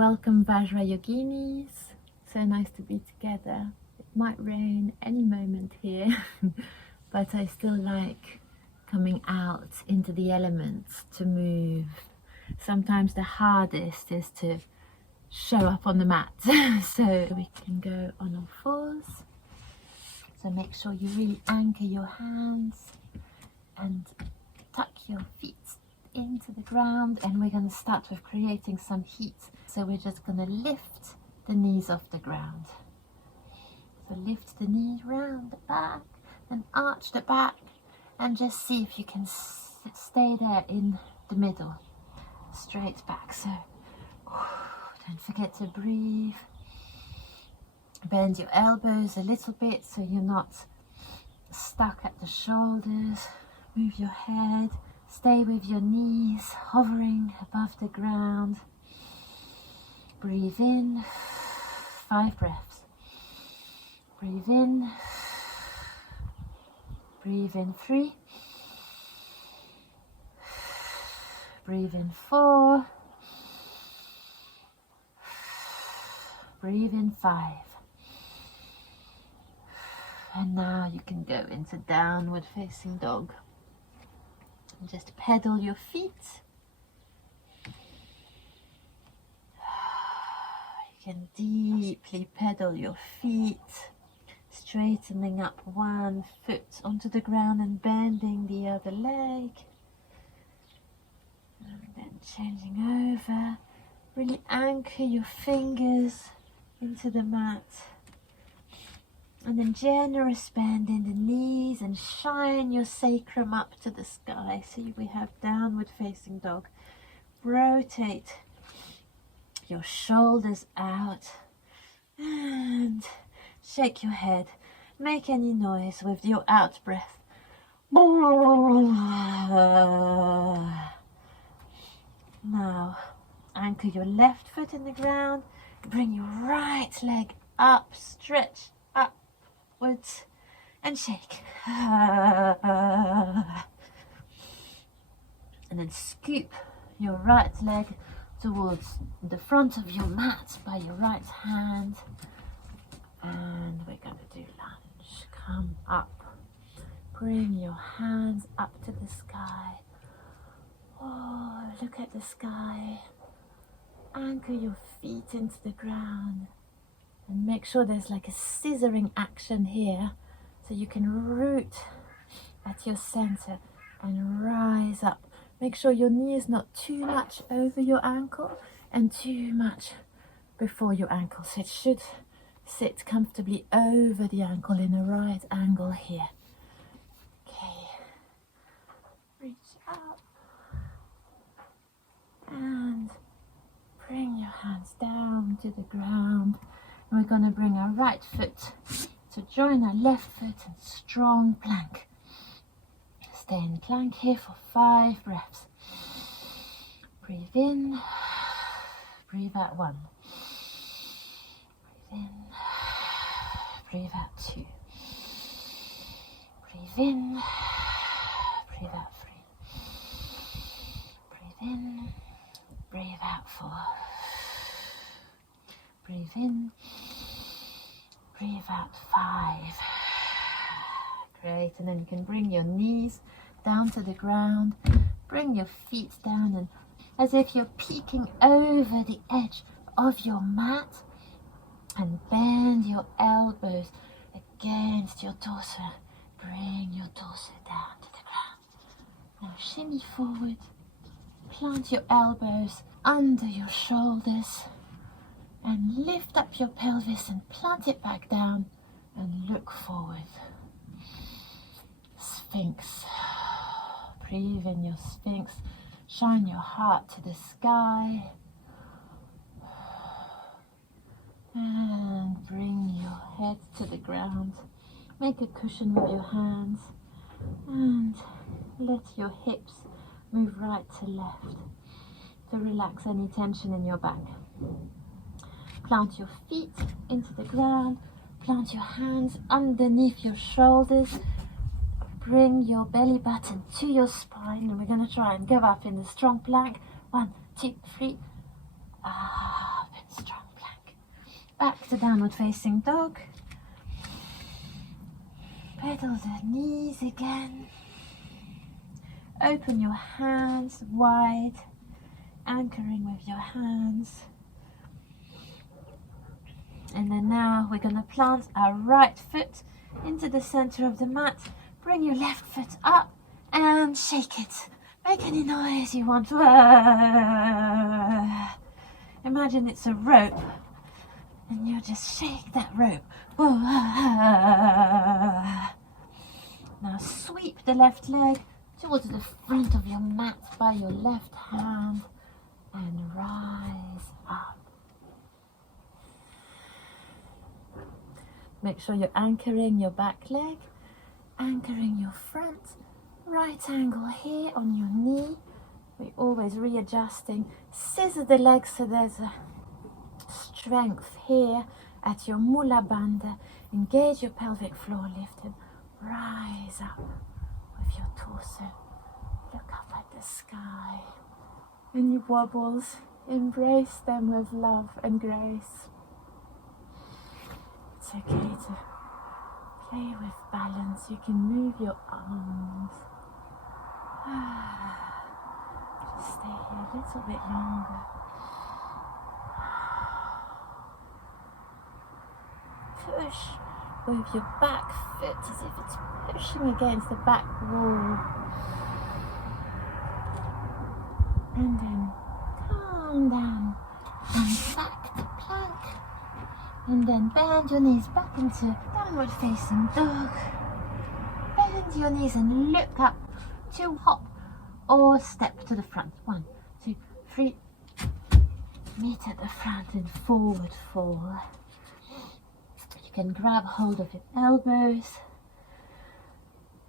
welcome Vajra Yoginis. So nice to be together. It might rain any moment here, but I still like coming out into the elements to move. Sometimes the hardest is to show up on the mat. So we can go on all fours. So make sure you really anchor your hands and tuck your feet into the ground, and we're going to start with creating some heat. So we're just going to lift the knees off the ground. So lift the knee round the back and arch the back, and just see if you can stay there in the middle, straight back. So don't forget to breathe. Bend your elbows a little bit so you're not stuck at the shoulders. Move your head. Stay with your knees hovering above the ground. Breathe in, 5 breaths. Breathe in. Breathe in 3. Breathe in 4. Breathe in 5. And now you can go into downward facing dog. And just pedal your feet. You can deeply pedal your feet, straightening up one foot onto the ground and bending the other leg. And then changing over. Really anchor your fingers into the mat. And then generous bend in the knees and shine your sacrum up to the sky. So we have downward facing dog. Rotate your shoulders out and shake your head. Make any noise with your out breath. Now anchor your left foot in the ground. Bring your right leg up, stretch upwards and shake. And then scoop your right leg towards the front of your mat by your right hand. And we're going to do lunge. Come up. Bring your hands up to the sky. Oh, look at the sky. Anchor your feet into the ground. And make sure there's like a scissoring action here, so you can root at your center and rise up. Make sure your knee is not too much over your ankle and too much before your ankle. So it should sit comfortably over the ankle in a right angle here. Okay. Reach up and bring your hands down to the ground. And we're going to bring our right foot to join our left foot in strong plank. Stay in plank here for 5 breaths. Breathe in, breathe out 1. Breathe in, breathe out 2. Breathe in, breathe out 3. Breathe in, breathe out 4. Breathe in, breathe out 5. Great, and then you can bring your knees down to the ground. Bring your feet down, and as if you're peeking over the edge of your mat, and bend your elbows against your torso. Bring your torso down to the ground. Now shimmy forward. Plant your elbows under your shoulders. And lift up your pelvis and plant it back down and look forward. Sphinx. Breathe in your Sphinx. Shine your heart to the sky. And bring your head to the ground. Make a cushion with your hands. And let your hips move right to left to relax any tension in your back. Plant your feet into the ground. Plant your hands underneath your shoulders. Bring your belly button to your spine, and we're going to try and go up in the strong plank. 1, 2, 3. to downward facing dog. Pedal the knees again. Open your hands wide, anchoring with your hands. And then now we're going to plant our right foot into the center of the mat. Bring your left foot up and shake it. Make any noise you want. Imagine it's a rope and you just shake that rope. Now sweep the left leg towards the front of your mat by your left hand and rise up. Make sure you're anchoring your back leg, anchoring your front, right angle here on your knee. We're always readjusting. Scissor the legs so there's a strength here at your mula bandha. Engage your pelvic floor, lift and rise up with your torso. Look up at the sky. Any wobbles, embrace them with love and grace. It's okay to play with balance. You can move your arms. Just stay here a little bit longer. Push with your back foot as if it's pushing against the back wall. And then calm down and back to plank. And then bend your knees back into downward facing dog. Bend your knees and look up to hop or step to the front. 1, 2, 3. Meet at the front and forward fall. You can grab hold of your elbows.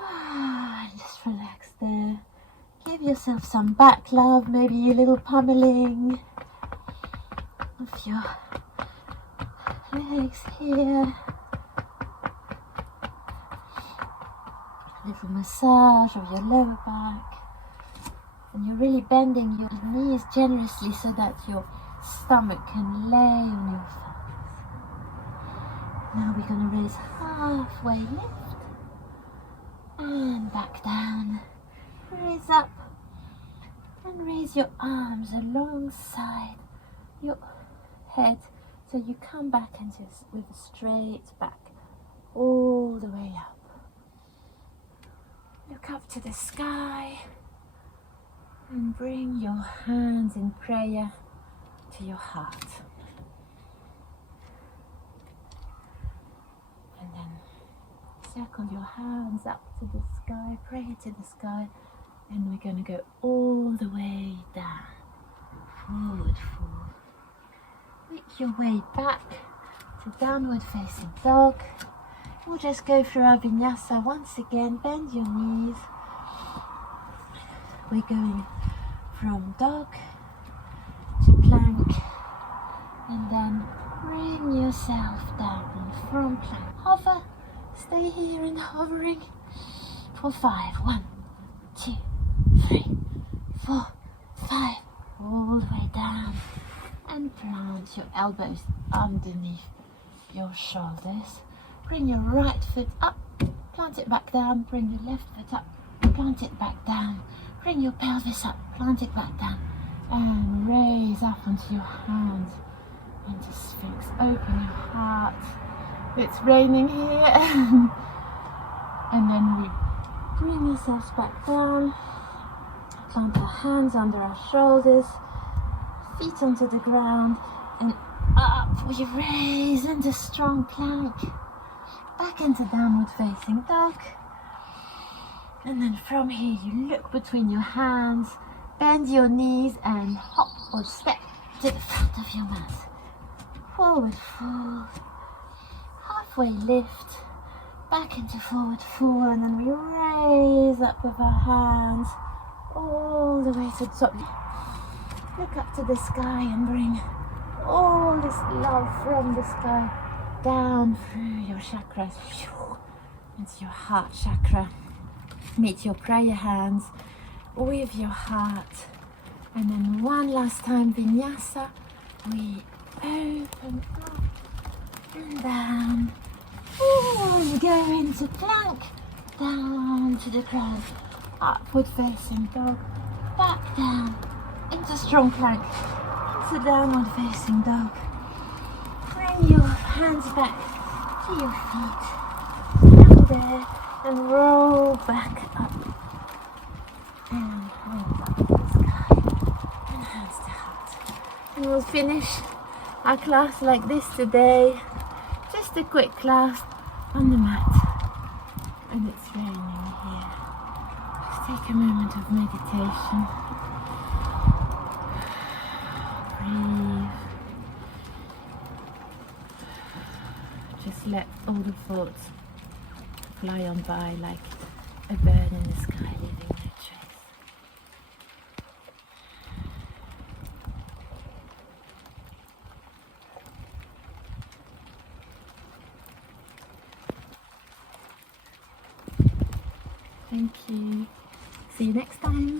And just relax there. Give yourself some back love, maybe a little pummeling of your legs here. A little massage of your lower back. And you're really bending your knees generously so that your stomach can lay on your thighs. Now we're going to raise halfway lift and back down. Raise up and raise your arms alongside your head so you come back into with a straight back all the way up. Look up to the sky and bring your hands in prayer to your heart. And then circle your hands up to the sky, pray to the sky, and we're going to go all the way down, forward fold. Make your way back to downward facing dog. We'll just go through our vinyasa once again. Bend your knees. We're going from dog to plank, and then bring yourself down from plank. Hover, stay here and hovering for 5. 1, 2, 3, 4, 5. All the way down, and plant your elbows underneath your shoulders. Bring your right foot up, plant it back down. Bring your left foot up, plant it back down. Bring your pelvis up, plant it back down, and raise up onto your hands into Sphinx. Open your heart. It's raining here. And then we bring yourselves back down. Plant our hands under our shoulders, feet onto the ground, and up we raise into strong plank. Back into downward facing dog. And then from here you look between your hands, bend your knees and hop or step to the front of your mat. Forward fold, halfway lift, back into forward fold, and then we raise up with our hands all the way to the top. Look up to the sky and bring all this love from the sky down through your chakras into your heart chakra. Meet your prayer hands with your heart. And then one last time, vinyasa. We open up and down. Ooh, and go into plank, down to the ground, upward facing dog, back down, into strong plank, into downward facing dog. Bring your hands back to your feet, down there, and roll back up. And hold up to the sky, and hands to heart. And we'll finish our class like this today. Just a quick class on the mat. And it's raining here. Let's take a moment of meditation. Breathe. Just let all the thoughts fly on by like a bird in the sky leaving no trace. Thank you. See you next time.